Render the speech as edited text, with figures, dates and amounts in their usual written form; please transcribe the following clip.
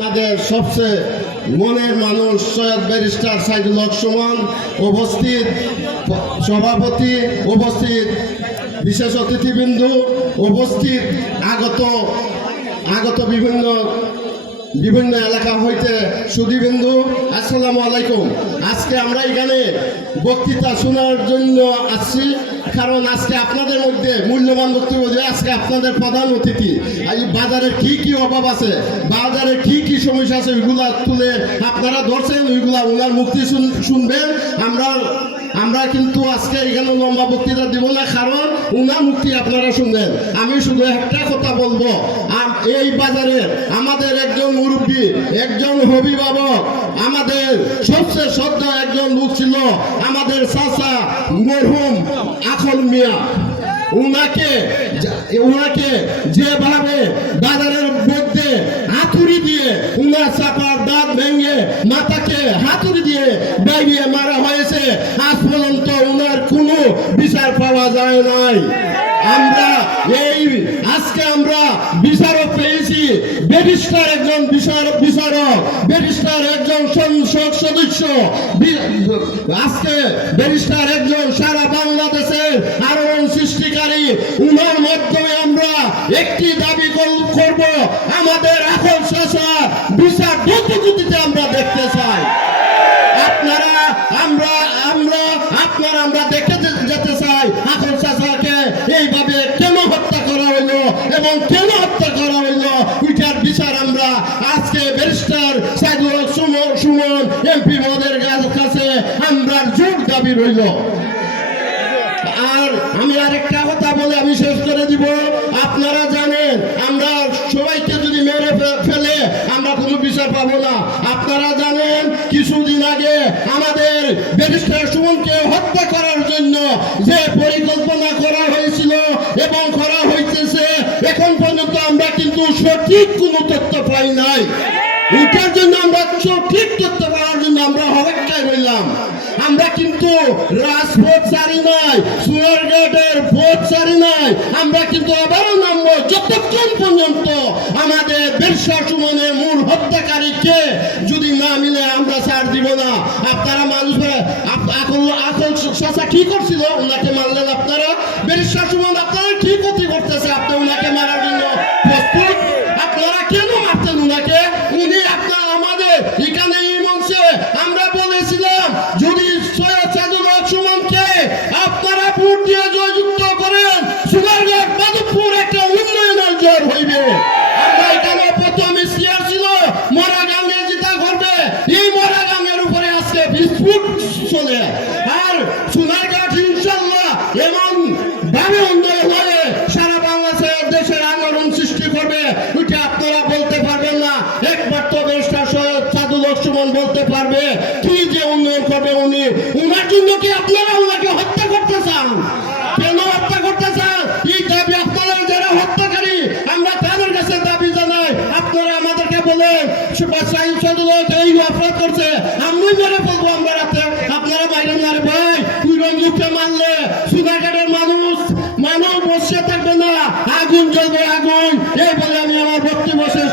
আমাদের সবচেয়ে মনের মানুষ সৈয়দ ব্যারিস্টার সাইদুল হক সুমন উপস্থিত, সভাপতি উপস্থিত, বিশেষ অতিথিবৃন্দ উপস্থিত, আগত বিভিন্ন এলাকা হইতে সুধীবৃন্দু, আসসালামু আলাইকুম। আজকে আমরা এখানে বক্তৃতা শোনার জন্য আসছি, কারণ আজকে আপনাদের মধ্যে মূল্যবান বক্তব্য যে আজকে আপনাদের প্রধান অতিথি এই বাজারের কি অভাব আছে, বাজারে কি সমস্যা আছে, ওইগুলা তুলে আপনারা ধরছেন, ওইগুলা ওনার মুক্তি শুনবেন। আমরা কিন্তু আজকে এখানে লম্বা বক্তৃতা দিব না, কারণ উনার মুক্তি আপনারা শুনবেন। আমি শুধু একটা কথা বলবো, এই বাজারে আমাদের একজন মুরব্বী, একজন অভিভাবক, আমাদের সবচেয়ে শ্রদ্ধা একজন লোক ছিল আমাদের চাচা মরহুম আখল মিয়া। উনাকে যেভাবে বাজারের মধ্যে হাতুড়ি দিয়ে উনার চাপার দাঁত ভেঙে মাথাকে হাতুড়ি দিয়ে বাইরে মারা হয়েছে, আজ পর্যন্ত উনার কোনো বিচার পাওয়া যায় নাই। আজকে আমরা বিচারক পেয়েছি, ব্যারিস্টার একজন বিচারক, ব্যারিস্টার একজন সংসদ সদস্য, আজকে ব্যারিস্টার একজন সারা বাংলাদেশের আলোড়ন সৃষ্টিকারী। উনার মাধ্যমে আমরা একটি দাবি করব, আমাদের এখন চাচা বিচার দ্রুতগতিতে আমরা দেখতে চাই। আমরা দেখতে যেতে চাই এখন চাচাকে এইভাবে কেন হত্যা করা হইল এবং কেন হত্যা করা হইল, ওইটার বিচার আমরা আজকে ব্যারিস্টার সাইদুল হক সুমন এমপি মহোদয়ের কাছে আমরা জোর দাবি রইল। আর আমি আরেকটা কথা বলে আমি শেষ করে দিব। আপনারা জানেন আমরা সবাইকে যদি মেরে ফেলে আমরা কোনো বিচার পাবো না। আপনারা জানেন কিছুদিন আগে আমাদের ব্যারিস্টার সুমনকে হত্যা করার জন্য যে পরিকল্পনা করা হয়েছিল এবং করা হইতেছে, এখন পর্যন্ত আমরা কিন্তু সঠিক কোনো তথ্য পাই নাই। এটার জন্য আমরা সঠিক তথ্য পাওয়ার জন্য আমরা অপেক্ষায় রইলাম। আমরা কিন্তু রাজপথ ছাড়ি নাই, সুয়ারঘাটের পথ ছাড়ি নাই, আমরা কিন্তু আবারও নামবো যতক্ষণ পর্যন্ত আমাদের ব্যারিস্টার সুমনের মূল হত্যাকারীকে যদি না মিলে আমরা ছাড় দিব না। আপনারা মানুষ আকল চাচা কি করছিল, ওনাকে মারলেন আপনারা। ব্যারিস্টার সুমন আপনারা কি ক্ষতি করতেছে, আপনি ওনাকে মারার জন্য প্রস্তুত? আপনারা কেন মারতেন ওনাকে? উনি আপনারা আমাদের এখানে এই মঞ্চে আমরা বলেছিলাম যদি সৈয়দ সাইদুল হক সুমনকে আপনারা ভোট দিয়ে জয়যুক্ত করেন, সুগারঘাট মাধবপুর একটা উন্নয়নের জোর হইবে। আমরা এখানে প্রথম ইশতিয়ার ছিল মরা গাঙ্গে জিতা করবে, এই মরা গাঙ্গের উপরে আজকে বিস্ফোট চলে। আর সোনারঘাট ইনশাল্লাহ এমন ভাবে উন্নয়ন হয়ে সারা বাংলাদেশের দেশের আলোড়ন সৃষ্টি করবে, ওইটা আপনারা বলতে পারবেন না। একবার তো ব্যারিস্টার সৈয়দ সাইদুল হক সুমন বলতে পারবে কি যে উন্নয়ন করবে উনি। উনার জন্য কি আপনারা ওনাকে হত্যা করতে চান? কেন হত্যা করতে চান? এই দাবি আপনারা যারা হত্যাকারী আমরা তাদের কাছে দাবি জানাই। আপনারা আমাদেরকে বলেন সাইদুল হক এই অপরাধ করছে, আমরাই মেরে বলবো আমরা রাতে, আপনারা বাইরে মারে ভাই। কুইরন মুখে মারলে সুগারঘাটের মানুষ বসে থাকবে না, আগুন জ্বলবে আগুন। এই বলে আমি আমার বক্তব্য শেষ